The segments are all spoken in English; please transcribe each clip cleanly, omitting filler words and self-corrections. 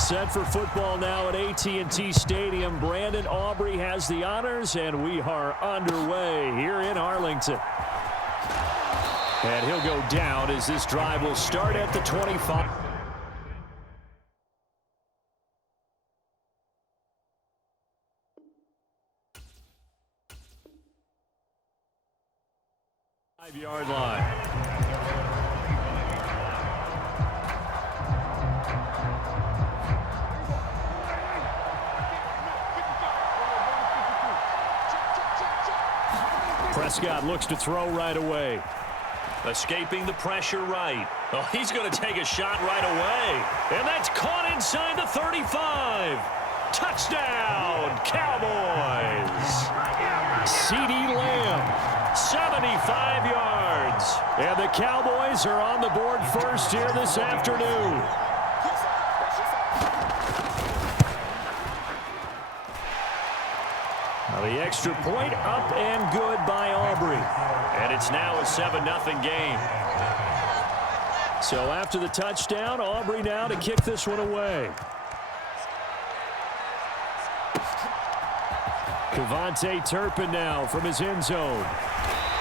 Set for football now at AT&T Stadium. Brandon Aubrey has the honors, and we are underway here in Arlington. And he'll go down as this drive will start at the 25. Five-yard line. Prescott looks to throw right away. Escaping the pressure right. Oh, he's going to take a shot right away. And that's caught inside the 35. Touchdown, Cowboys. CeeDee Lamb, 75 yards. And the Cowboys are on the board first here this afternoon. The extra point up and good by Aubrey. And it's now a 7-0 game. So after the touchdown, Aubrey now to kick this one away. Kevontae Turpin now from his end zone.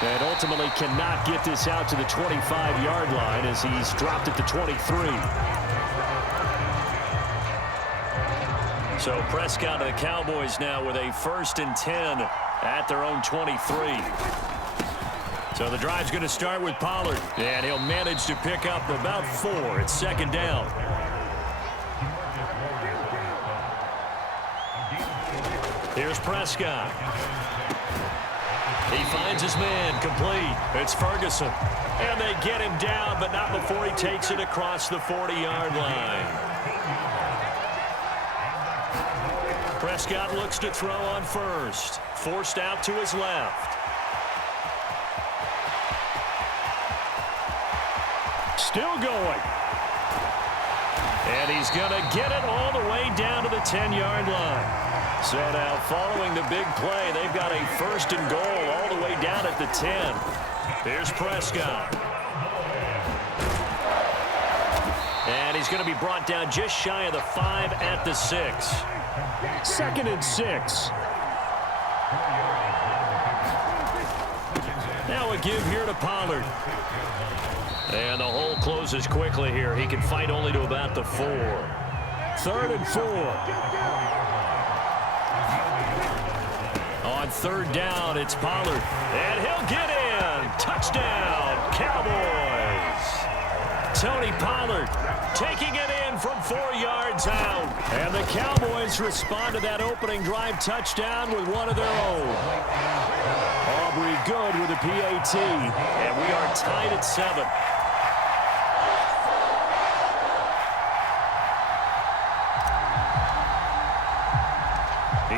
And ultimately cannot get this out to the 25-yard line as he's dropped at the 23. So Prescott and the Cowboys now with a 1st and 10 at their own 23. So the drive's going to start with Pollard. And he'll manage to pick up about 4. It's 2nd down. Here's Prescott. He finds his man complete. It's Ferguson. And they get him down, but not before he takes it across the 40-yard line. Prescott looks to throw on first. Forced out to his left. Still going. And he's going to get it all the way down to the 10-yard line. So now following the big play, they've got a 1st and goal all the way down at the 10. Here's Prescott. And he's going to be brought down just shy of the 5 at the 6. 2nd and 6. Now a give here to Pollard. And the hole closes quickly here. He can fight only to about the 4. 3rd and 4. On 3rd down, it's Pollard. And he'll get in. Touchdown, Cowboys. Tony Pollard taking it in from 4 yards out. And the Cowboys respond to that opening drive touchdown with one of their own. Aubrey good with a PAT. And we are tied at 7.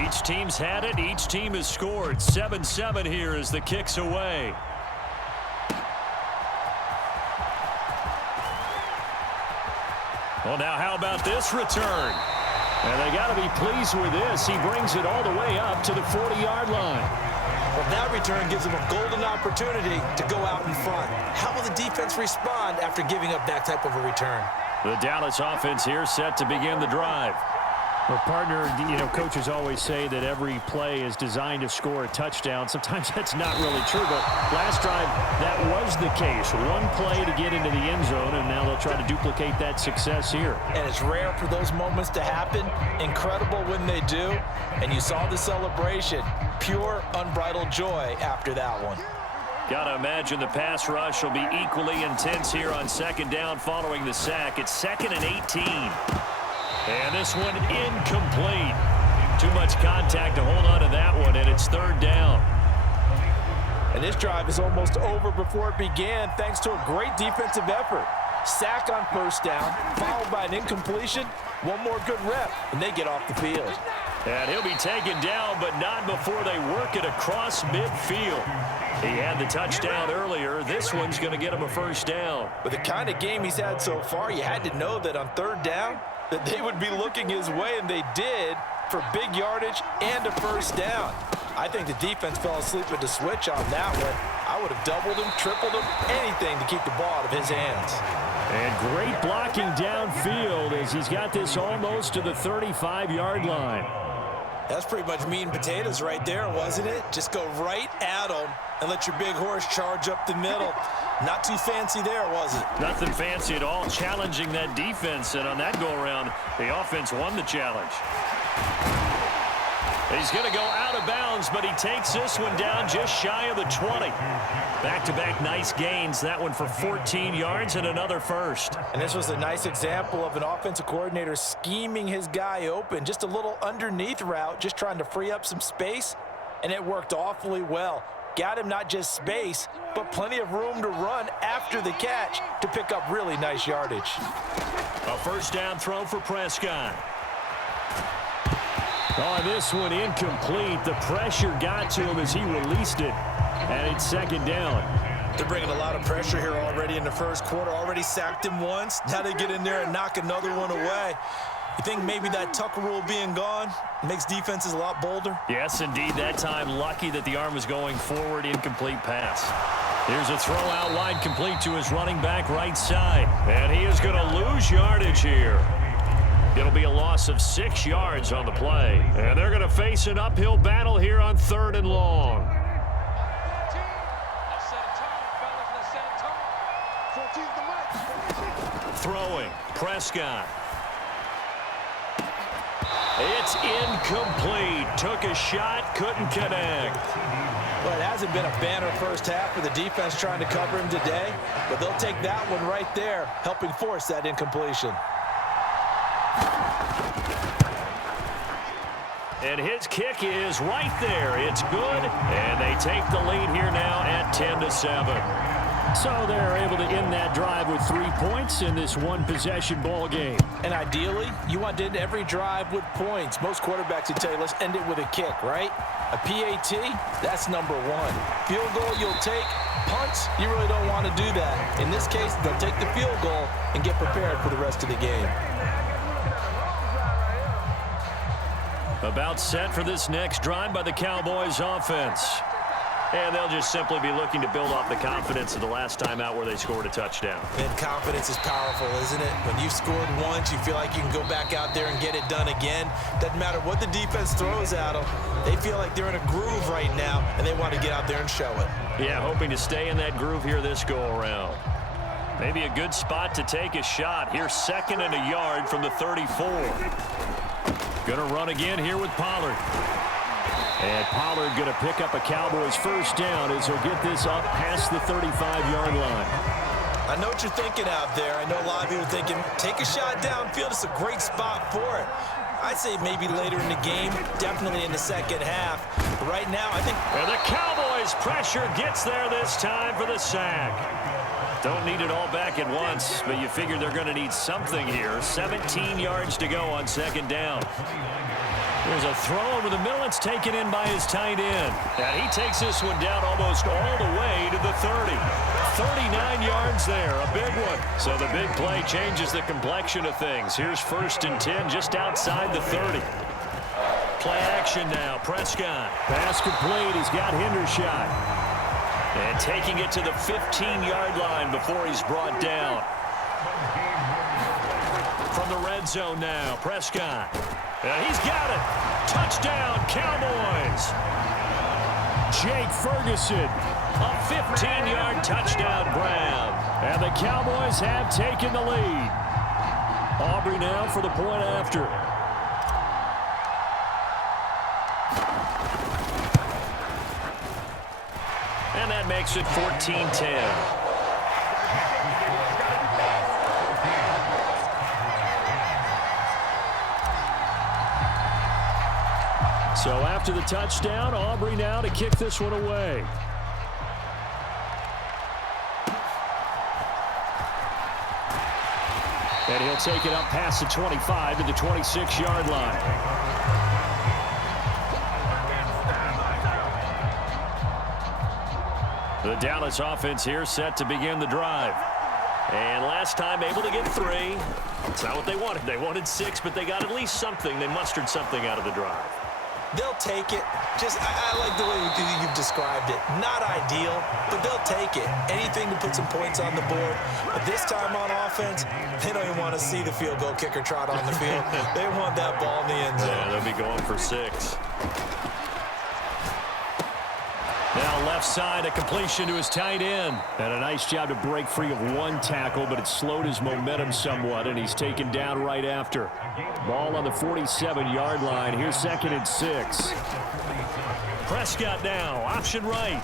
Each team's had it. Each team has scored. 7-7 here as the kick's away. Well, now how about this return? And they got to be pleased with this. He brings it all the way up to the 40-yard line. Well, that return gives them a golden opportunity to go out in front. How will the defense respond after giving up that type of a return? The Dallas offense here set to begin the drive. Well, partner, coaches always say that every play is designed to score a touchdown. Sometimes that's not really true, but last drive, that was the case. One play to get into the end zone, and now they'll try to duplicate that success here. And it's rare for those moments to happen. Incredible when they do. And you saw the celebration. Pure, unbridled joy after that one. Got to imagine the pass rush will be equally intense here on 2nd down following the sack. It's 2nd and 18. And this one incomplete. Too much contact to hold on to that one, and it's 3rd down. And this drive is almost over before it began thanks to a great defensive effort. Sack on 1st down, followed by an incompletion. One more good rep, and they get off the field. And he'll be taken down, but not before they work it across midfield. He had the touchdown earlier. This one's going to get him a 1st down. With the kind of game he's had so far, you had to know that on 3rd down, that they would be looking his way, and they did, for big yardage and a 1st down. I think the defense fell asleep at the switch on that one. I would have doubled him, tripled him, anything to keep the ball out of his hands. And great blocking downfield as he's got this almost to the 35-yard line. That's pretty much meat and potatoes right there, wasn't it? Just go right at him and let your big horse charge up the middle. Not too fancy there, was it? Nothing fancy at all, challenging that defense. And on that go-around, the offense won the challenge. He's going to go out of bounds, but he takes this one down just shy of the 20. Back-to-back nice gains. That one for 14 yards and another first. And this was a nice example of an offensive coordinator scheming his guy open. Just a little underneath route, just trying to free up some space, and it worked awfully well. Got him not just space, but plenty of room to run after the catch to pick up really nice yardage. A first down throw for Prescott. Oh, this one incomplete. The pressure got to him as he released it. And it's second down. They're bringing a lot of pressure here already in the first quarter. Already sacked him once. Now they get in there and knock another one away. You think maybe that Tucker rule being gone makes defenses a lot bolder? Yes, indeed. That time, lucky that the arm was going forward. Incomplete pass. Here's a throw out wide, complete to his running back right side. And he is going to lose yardage here. It'll be a loss of 6 yards on the play. And they're going to face an uphill battle here on 3rd and long. Throwing, Prescott. It's incomplete. Took a shot, couldn't connect. Well, it hasn't been a banner first half for the defense trying to cover him today, but they'll take that one right there, helping force that incompletion. And his kick is right there. It's good, and they take the lead here now at 10-7. So they're able to end that drive with 3 points in this one-possession ball game. And ideally, you want to end every drive with points. Most quarterbacks would tell you, let's end it with a kick, right? A PAT, that's number 1. Field goal, you'll take. Punts, you really don't want to do that. In this case, they'll take the field goal and get prepared for the rest of the game. About set for this next drive by the Cowboys offense. And they'll just simply be looking to build off the confidence of the last time out where they scored a touchdown. And confidence is powerful, isn't it? When you've scored once, you feel like you can go back out there and get it done again. Doesn't matter what the defense throws at them. They feel like they're in a groove right now, and they want to get out there and show it. Yeah, hoping to stay in that groove here this go-around. Maybe a good spot to take a shot. Here's 2nd and a yard from the 34. Gonna run again here with Pollard. And Pollard going to pick up a Cowboys first down as he'll get this up past the 35-yard line. I know what you're thinking out there. I know a lot of you are thinking, take a shot downfield. It's a great spot for it. I'd say maybe later in the game, definitely in the second half. But right now, I think... And the Cowboys pressure gets there this time for the sack. Don't need it all back at once, but you figure they're going to need something here. 17 yards to go on 2nd down. There's a throw over the middle. It's taken in by his tight end. And he takes this one down almost all the way to the 30. 39 yards there, a big one. So the big play changes the complexion of things. Here's 1st and 10 just outside the 30. Play action now, Prescott. Pass complete, he's got Hendershot. And taking it to the 15-yard line before he's brought down. From the red zone now, Prescott. And he's got it. Touchdown, Cowboys. Jake Ferguson, a 15-yard touchdown grab. And the Cowboys have taken the lead. Aubrey now for the point after. And that makes it 14-10. So after the touchdown, Aubrey now to kick this one away. And he'll take it up past the 25 to the 26-yard line. The Dallas offense here set to begin the drive. And last time able to get 3. It's not what they wanted. They wanted 6, but they got at least something. They mustered something out of the drive. They'll take it. I like the way you've described it. Not ideal, but they'll take it. Anything to put some points on the board. But this time on offense, they don't even want to see the field goal kicker trot on the field. They want that ball in the end zone. Yeah, they'll be going for 6. Now left side, a completion to his tight end. And a nice job to break free of one tackle, but it slowed his momentum somewhat, and he's taken down right after. Ball on the 47-yard line. Here's 2nd and 6. Prescott now, option right.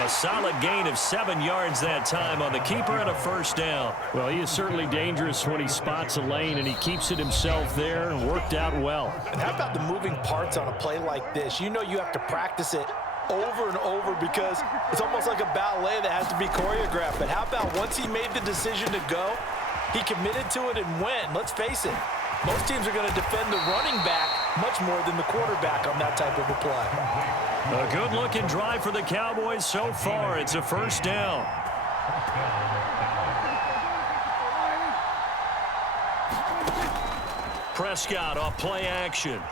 A solid gain of 7 yards that time on the keeper and a first down. Well, he is certainly dangerous when he spots a lane, and he keeps it himself there and worked out well. And how about the moving parts on a play like this? You know you have to practice it over and over because it's almost like a ballet that has to be choreographed. But how about once he made the decision to go, he committed to it and went. Let's face it, most teams are going to defend the running back much more than the quarterback on that type of a play. A good-looking drive for the Cowboys so far. It's a first down. Prescott off play action.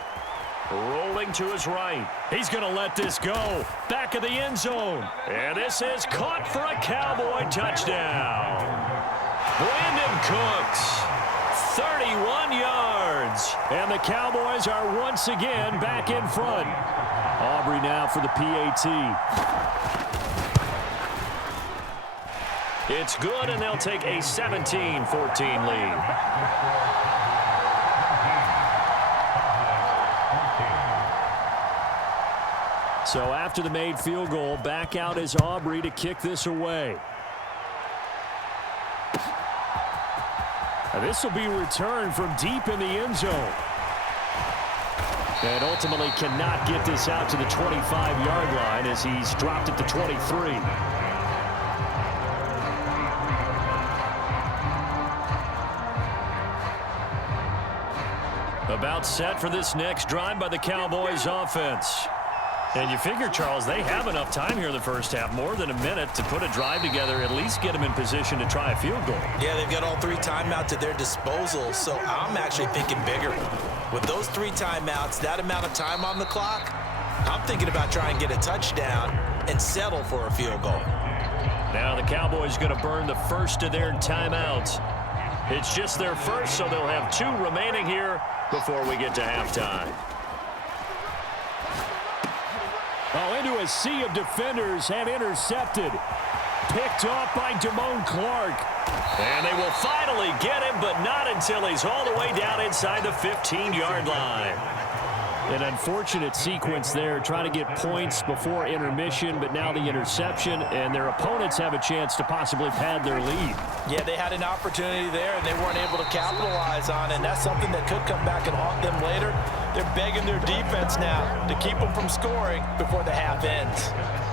Rolling to his right. He's going to let this go. Back of the end zone. And this is caught for a Cowboy touchdown. Brandon Cooks. 31 yards. And the Cowboys are once again back in front. Aubrey now for the PAT. It's good, and they'll take a 17-14 lead. So after the made field goal, back out is Aubrey to kick this away. And this will be returned from deep in the end zone. And ultimately cannot get this out to the 25-yard line as he's dropped at the 23. About set for this next drive by the Cowboys offense. And you figure, Charles, they have enough time here in the first half, more than a minute, to put a drive together, at least get them in position to try a field goal. Yeah, they've got all 3 timeouts at their disposal, so I'm actually thinking bigger. With those 3 timeouts, that amount of time on the clock, I'm thinking about trying to get a touchdown and settle for a field goal. Now the Cowboys going to burn the first of their timeouts. It's just their first, so they'll have 2 remaining here before we get to halftime. Oh, into a sea of defenders and intercepted. Picked off by Damone Clark. And they will finally get him, but not until he's all the way down inside the 15-yard line. An unfortunate sequence there, trying to get points before intermission, but now the interception, and their opponents have a chance to possibly pad their lead. Yeah, they had an opportunity there, and they weren't able to capitalize on it, and that's something that could come back and haunt them later. They're begging their defense now to keep them from scoring before the half ends.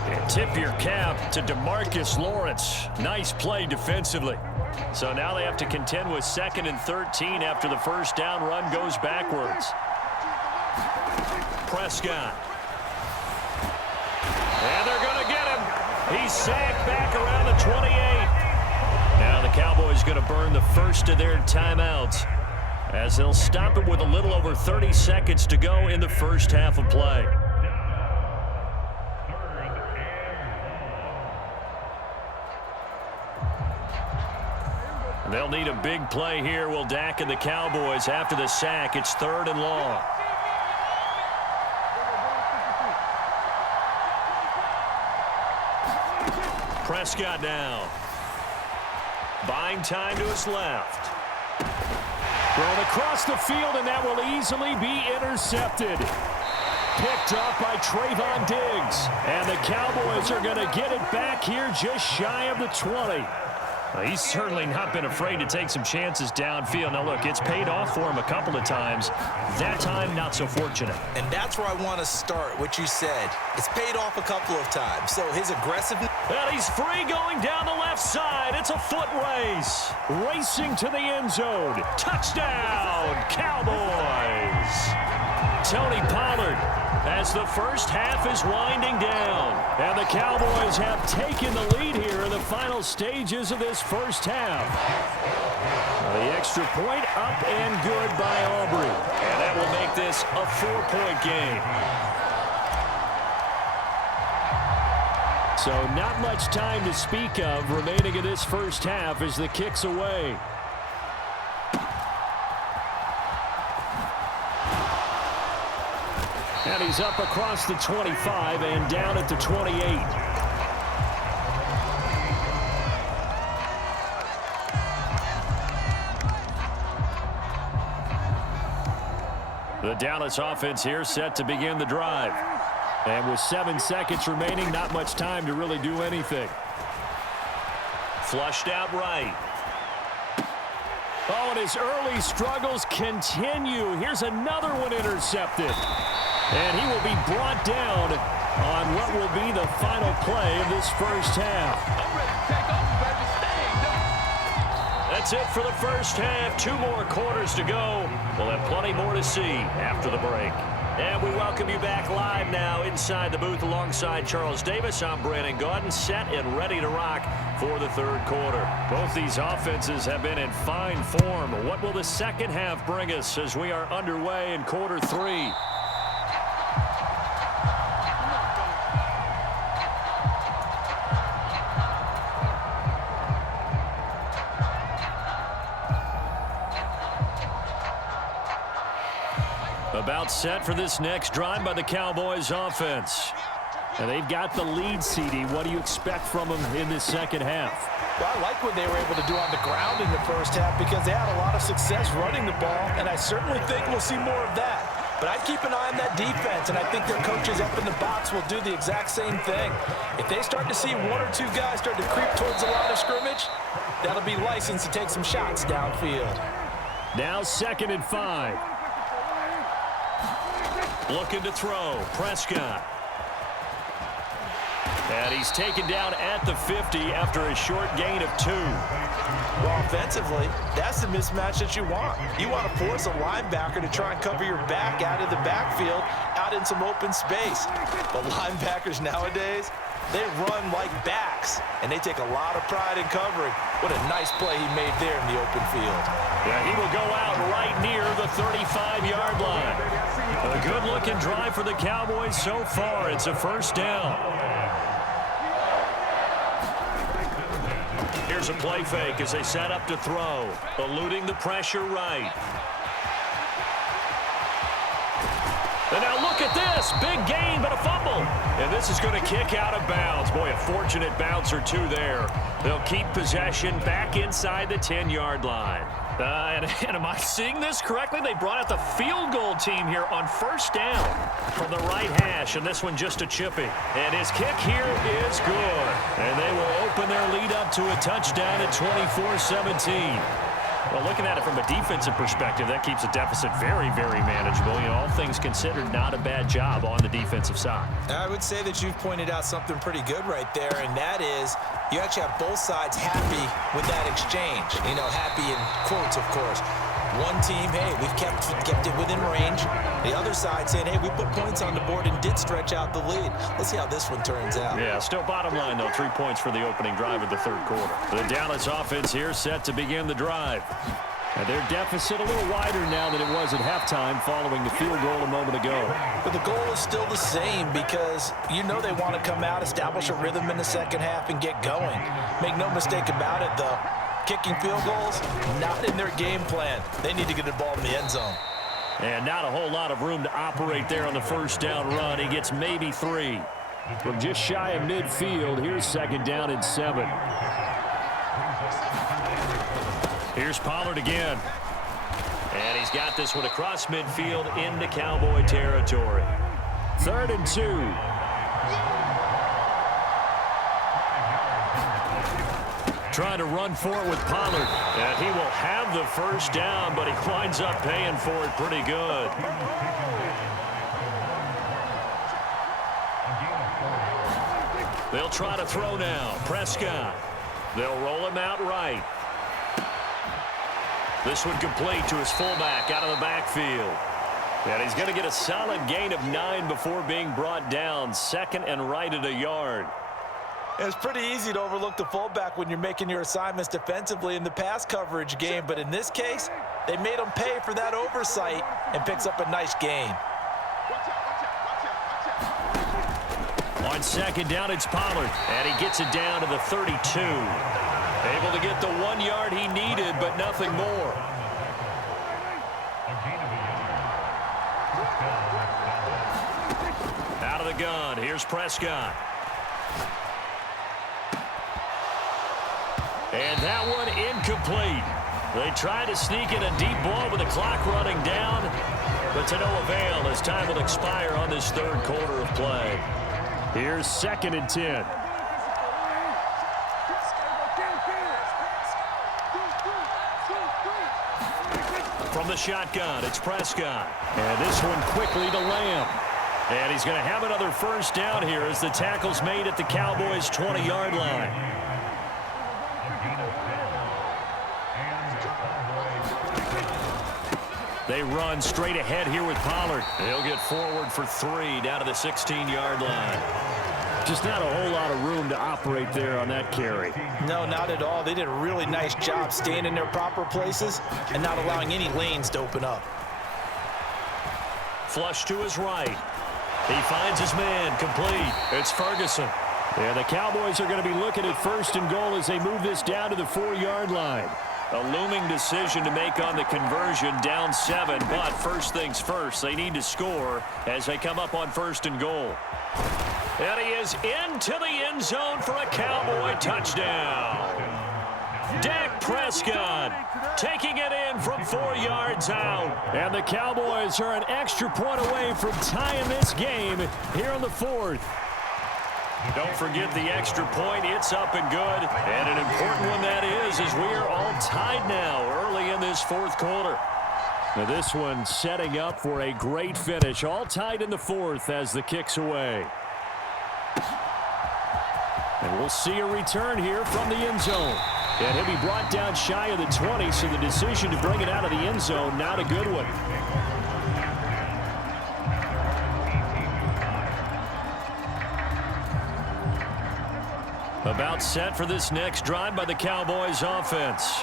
And tip your cap to DeMarcus Lawrence. Nice play defensively. So now they have to contend with 2nd and 13 after the first down run goes backwards. Prescott. And they're going to get him. He's sacked back around the 28. Now the Cowboys going to burn the first of their timeouts as they'll stop it with a little over 30 seconds to go in the first half of play. They'll need a big play here, will Dak and the Cowboys after the sack. It's 3rd and long. Prescott now. Buying time to his left. Thrown across the field, and that will easily be intercepted. Picked up by Trayvon Diggs. And the Cowboys are going to get it back here just shy of the 20. He's certainly not been afraid to take some chances downfield. Now, look, it's paid off for him a couple of times. That time, not so fortunate. And that's where I want to start, what you said. It's paid off a couple of times. So his aggressiveness. And he's free going down the left side. It's a foot race. Racing to the end zone. Touchdown, Cowboys. Tony Pollard as the first half is winding down. And the Cowboys have taken the lead here in the final stages of this first half. The extra point up and good by Aubrey. And that will make this a 4-point game. So not much time to speak of remaining in this first half as the kick's away. And he's up across the 25 and down at the 28. The Dallas offense here set to begin the drive. And with 7 seconds remaining, not much time to really do anything. Flushed out right. Oh, and his early struggles continue. Here's another one intercepted. And he will be brought down on what will be the final play of this first half. I'm ready to take off, baby. Stay. That's it for the first half. 2 more quarters to go. We'll have plenty more to see after the break. And we welcome you back live now inside the booth alongside Charles Davis. I'm Brandon Gaudin, set and ready to rock for the third quarter. Both these offenses have been in fine form. What will the second half bring us as we are underway in quarter 3? About set for this next drive by the Cowboys offense. And they've got the lead, CD. What do you expect from them in this second half? Well, I like what they were able to do on the ground in the first half because they had a lot of success running the ball, and I certainly think we'll see more of that. But I'd keep an eye on that defense, and I think their coaches up in the box will do the exact same thing. If they start to see 1 or 2 guys start to creep towards the line of scrimmage, that'll be licensed to take some shots downfield. Now 2nd and 5. Looking to throw. Prescott. And he's taken down at the 50 after a short gain of 2. Well, offensively, that's the mismatch that you want. You want to force a linebacker to try and cover your back out of the backfield, out in some open space. But linebackers nowadays, they run like backs, and they take a lot of pride in covering. What a nice play he made there in the open field. Yeah, he will go out right near the 35-yard line. A good-looking drive for the Cowboys so far. It's a first down. Here's a play fake as they set up to throw. Eluding the pressure right. And now look at this. Big gain, but a fumble. And this is going to kick out of bounds. Boy, a fortunate bounce or 2 there. They'll keep possession back inside the 10-yard line. And am I seeing this correctly? They brought out the field goal team here on first down from the right hash, and this one just a chipping. And his kick here is good. And they will open their lead up to a touchdown at 24-17. Well, looking at it from a defensive perspective, that keeps the deficit very, very manageable. You know, all things considered, not a bad job on the defensive side. I would say that you've pointed out something pretty good right there, and that is you actually have both sides happy with that exchange. You know, happy in quotes, of course. One team, hey, we've kept it within range. The other side saying, hey, we put points on the board and did stretch out the lead. Let's see how this one turns out. Yeah, still bottom line, though, 3 points for the opening drive of the third quarter. The Dallas offense here set to begin the drive. And their deficit a little wider now than it was at halftime following the field goal a moment ago. But the goal is still the same because you know they want to come out, establish a rhythm in the second half, and get going. Make no mistake about it, though. Kicking field goals, not in their game plan. They need to get the ball in the end zone. And not a whole lot of room to operate there on the first down run. He gets maybe 3. From just shy of midfield, here's 2nd down and 7. Here's Pollard again. And he's got this one across midfield into Cowboy territory. 3rd and 2. Trying to run for it with Pollard. And he will have the first down, but he winds up paying for it pretty good. They'll try to throw now. Prescott. They'll roll him out right. This one complete to his fullback out of the backfield. And he's going to get a solid gain of 9 before being brought down. 2nd and right at a yard. It's pretty easy to overlook the fullback when you're making your assignments defensively in the pass coverage game, but in this case, they made him pay for that oversight and picks up a nice gain. On second down, it's Pollard, and he gets it down to the 32. Able to get the 1 yard he needed, but nothing more. Out of the gun, here's Prescott. And that one incomplete. They tried to sneak in a deep ball with the clock running down, but to no avail as time will expire on this third quarter of play. Here's 2nd and 10. From the shotgun, it's Prescott. And this one quickly to Lamb. And he's going to have another first down here as the tackle's made at the Cowboys' 20-yard line. They run straight ahead here with Pollard. He'll get forward for 3 down to the 16-yard line. Just not a whole lot of room to operate there on that carry. No, not at all. They did a really nice job staying in their proper places and not allowing any lanes to open up. Flush to his right. He finds his man complete. It's Ferguson. And the Cowboys are going to be looking at 1st and goal as they move this down to the 4-yard line. A looming decision to make on the conversion, down 7, but first things first, they need to score as they come up on 1st and goal. And he is into the end zone for a Cowboy touchdown. Dak Prescott taking it in from 4 yards out. And the Cowboys are an extra point away from tying this game here in the 4th. Don't forget the extra point. It's up and good. And an important one that is, as we are all tied now early in this 4th quarter. Now this one setting up for a great finish. All tied in the 4th as the kick's away. And we'll see a return here from the end zone. And he'll be brought down shy of the 20, so the decision to bring it out of the end zone, not a good one. About set for this next drive by the Cowboys offense.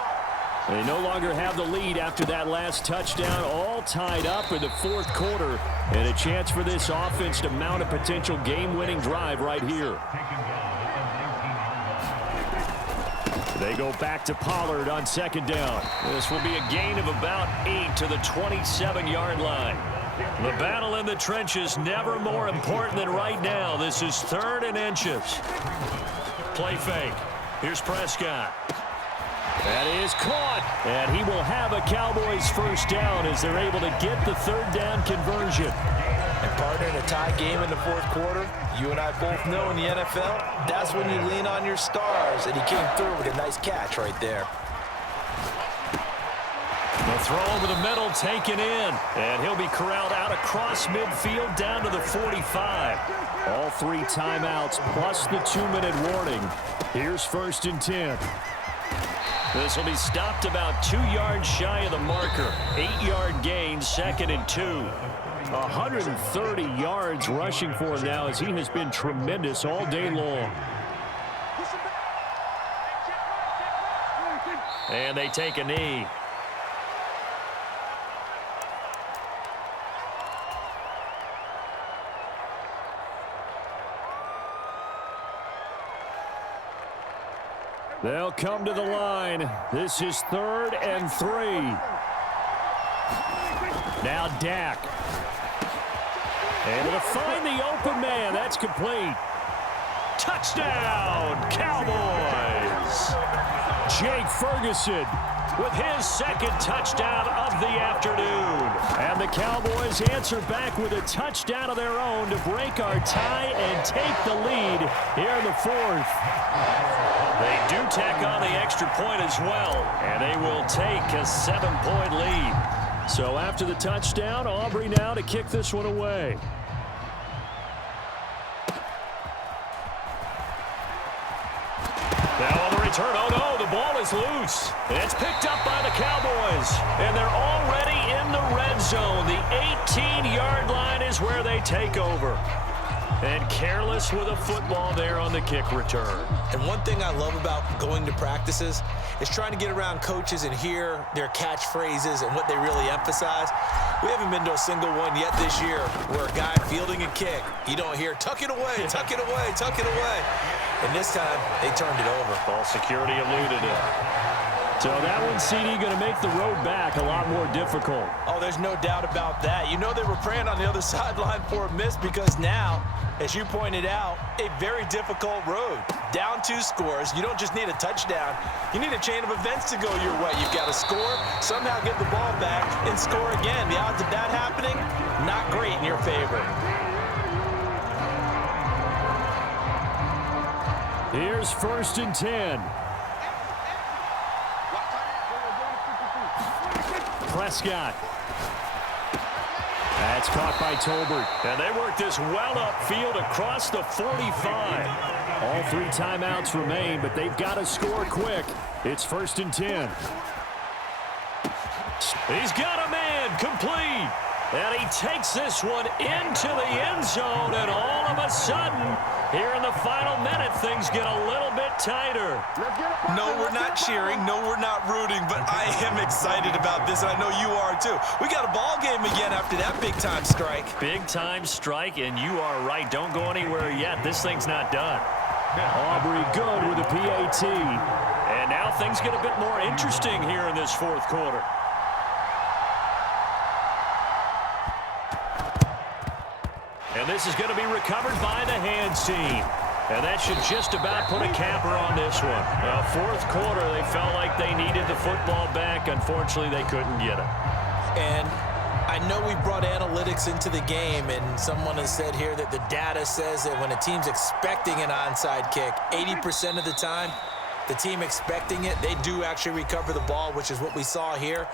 They no longer have the lead after that last touchdown, all tied up in the 4th quarter, and a chance for this offense to mount a potential game-winning drive right here. They go back to Pollard on 2nd down. This will be a gain of about 8 to the 27-yard line. The battle in the trenches never more important than right now. This is 3rd and inches. Play fake. Here's Prescott. That is caught, and he will have a Cowboys first down as they're able to get the 3rd down conversion. And partner, in a tie game in the 4th quarter, you and I both know in the NFL, that's when you lean on your stars, and he came through with a nice catch right there. The throw over the middle taken in, and he'll be corralled out across midfield down to the 45. All 3 timeouts plus the 2-minute warning. Here's 1st and 10. This will be stopped about 2 yards shy of the marker. 8-yard gain, 2nd and 2. 130 yards rushing for him now as he has been tremendous all day long. And they take a knee. They'll come to the line. This is 3rd and 3. Now Dak. Able to find the open man. That's complete. Touchdown, Cowboys! Jake Ferguson with his 2nd touchdown of the afternoon. And the Cowboys answer back with a touchdown of their own to break our tie and take the lead here in the 4th. They do tack on the extra point as well, and they will take a 7-point lead. So after the touchdown, Aubrey now to kick this one away. Now on the return, oh no, the ball is loose. And it's picked up by the Cowboys, and they're already in the red zone. The 18-yard line is where they take over. And careless with a football there on the kick return. And one thing I love about going to practices is trying to get around coaches and hear their catchphrases and what they really emphasize. We haven't been to a single one yet this year where a guy fielding a kick, you don't hear, tuck it away, tuck it away, tuck it away. And this time, they turned it over. Ball security eluded it. So that one, CD, going to make the road back a lot more difficult. Oh, there's no doubt about that. You know they were praying on the other sideline for a miss because now, as you pointed out, a very difficult road. Down 2 scores. You don't just need a touchdown. You need a chain of events to go your way. You've got to score, somehow get the ball back, and score again. The odds of that happening, not great in your favor. Here's 1st and 10. Prescott. That's caught by Tolbert. And they work this well upfield across the 45. All 3 timeouts remain, but they've got to score quick. It's 1st and 10. He's got a man complete. And he takes this one into the end zone. And all of a sudden, here in the final minute, things get a little bit tighter. No, we're not cheering. No, we're not rooting. But I am excited about this, and I know you are too. We got a ball game again after that big-time strike. Big-time strike, and you are right. Don't go anywhere yet. This thing's not done. Aubrey good with a PAT. And now things get a bit more interesting here in this 4th quarter. And this is going to be recovered by the hands team. And that should just about put a capper on this one. 4th quarter, they felt like they needed the football back. Unfortunately, they couldn't get it. And I know we brought analytics into the game, and someone has said here that the data says that when a team's expecting an onside kick, 80% of the time, the team expecting it, they do actually recover the ball, which is what we saw here.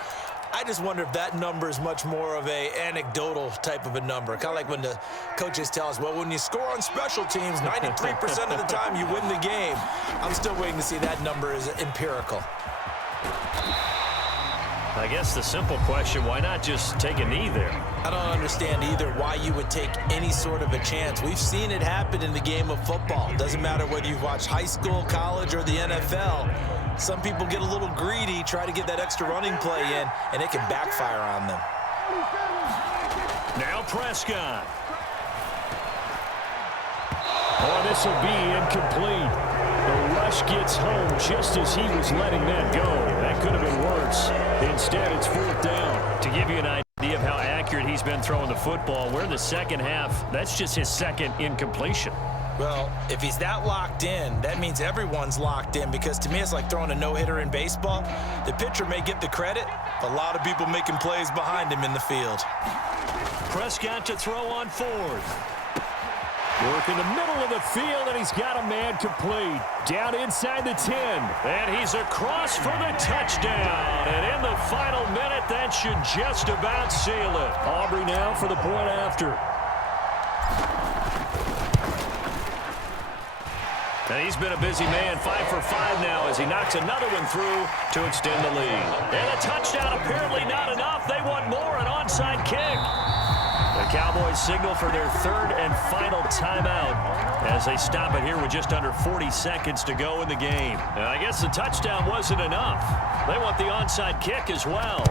I just wonder if that number is much more of a anecdotal type of a number. Kind of like when the coaches tell us, well, when you score on special teams, 93% of the time you win the game. I'm still waiting to see that number is empirical. I guess the simple question, why not just take a knee there? I don't understand either why you would take any sort of a chance. We've seen it happen in the game of football. Doesn't matter whether you've watched high school, college, or the NFL. Some people get a little greedy, try to get that extra running play in, and it can backfire on them. Now Prescott. Oh, this will be incomplete. The rush gets home just as he was letting that go. That could have been worse. Instead, it's 4th down. To give you an idea of how accurate he's been throwing the football, we're in the 2nd half. That's just his 2nd incompletion. Well, if he's that locked in, that means everyone's locked in, because to me it's like throwing a no-hitter in baseball. The pitcher may get the credit, but a lot of people making plays behind him in the field. Prescott to throw on 4th. Work in the middle of the field, and he's got a man complete. Down inside the 10. And he's across for the touchdown. And in the final minute, that should just about seal it. Aubrey now for the point after. And he's been a busy man, 5 for 5 now as he knocks another one through to extend the lead. And a touchdown apparently not enough. They want more, an onside kick. The Cowboys signal for their 3rd and final timeout as they stop it here with just under 40 seconds to go in the game. And I guess the touchdown wasn't enough. They want the onside kick as well.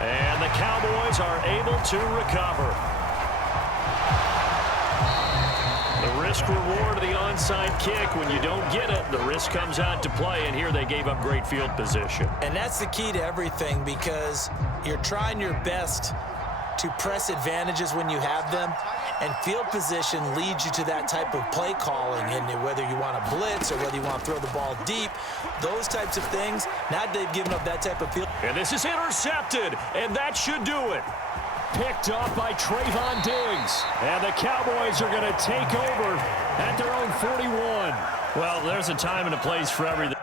And the Cowboys are able to recover. The risk-reward of the onside kick, when you don't get it, the risk comes out to play, and here they gave up great field position. And that's the key to everything, because you're trying your best to press advantages when you have them, and field position leads you to that type of play calling, and whether you want to blitz or whether you want to throw the ball deep, those types of things. Now they've given up that type of field. And this is intercepted, and that should do it. Picked off by Trayvon Diggs. And the Cowboys are going to take over at their own 41. Well, there's a time and a place for everything.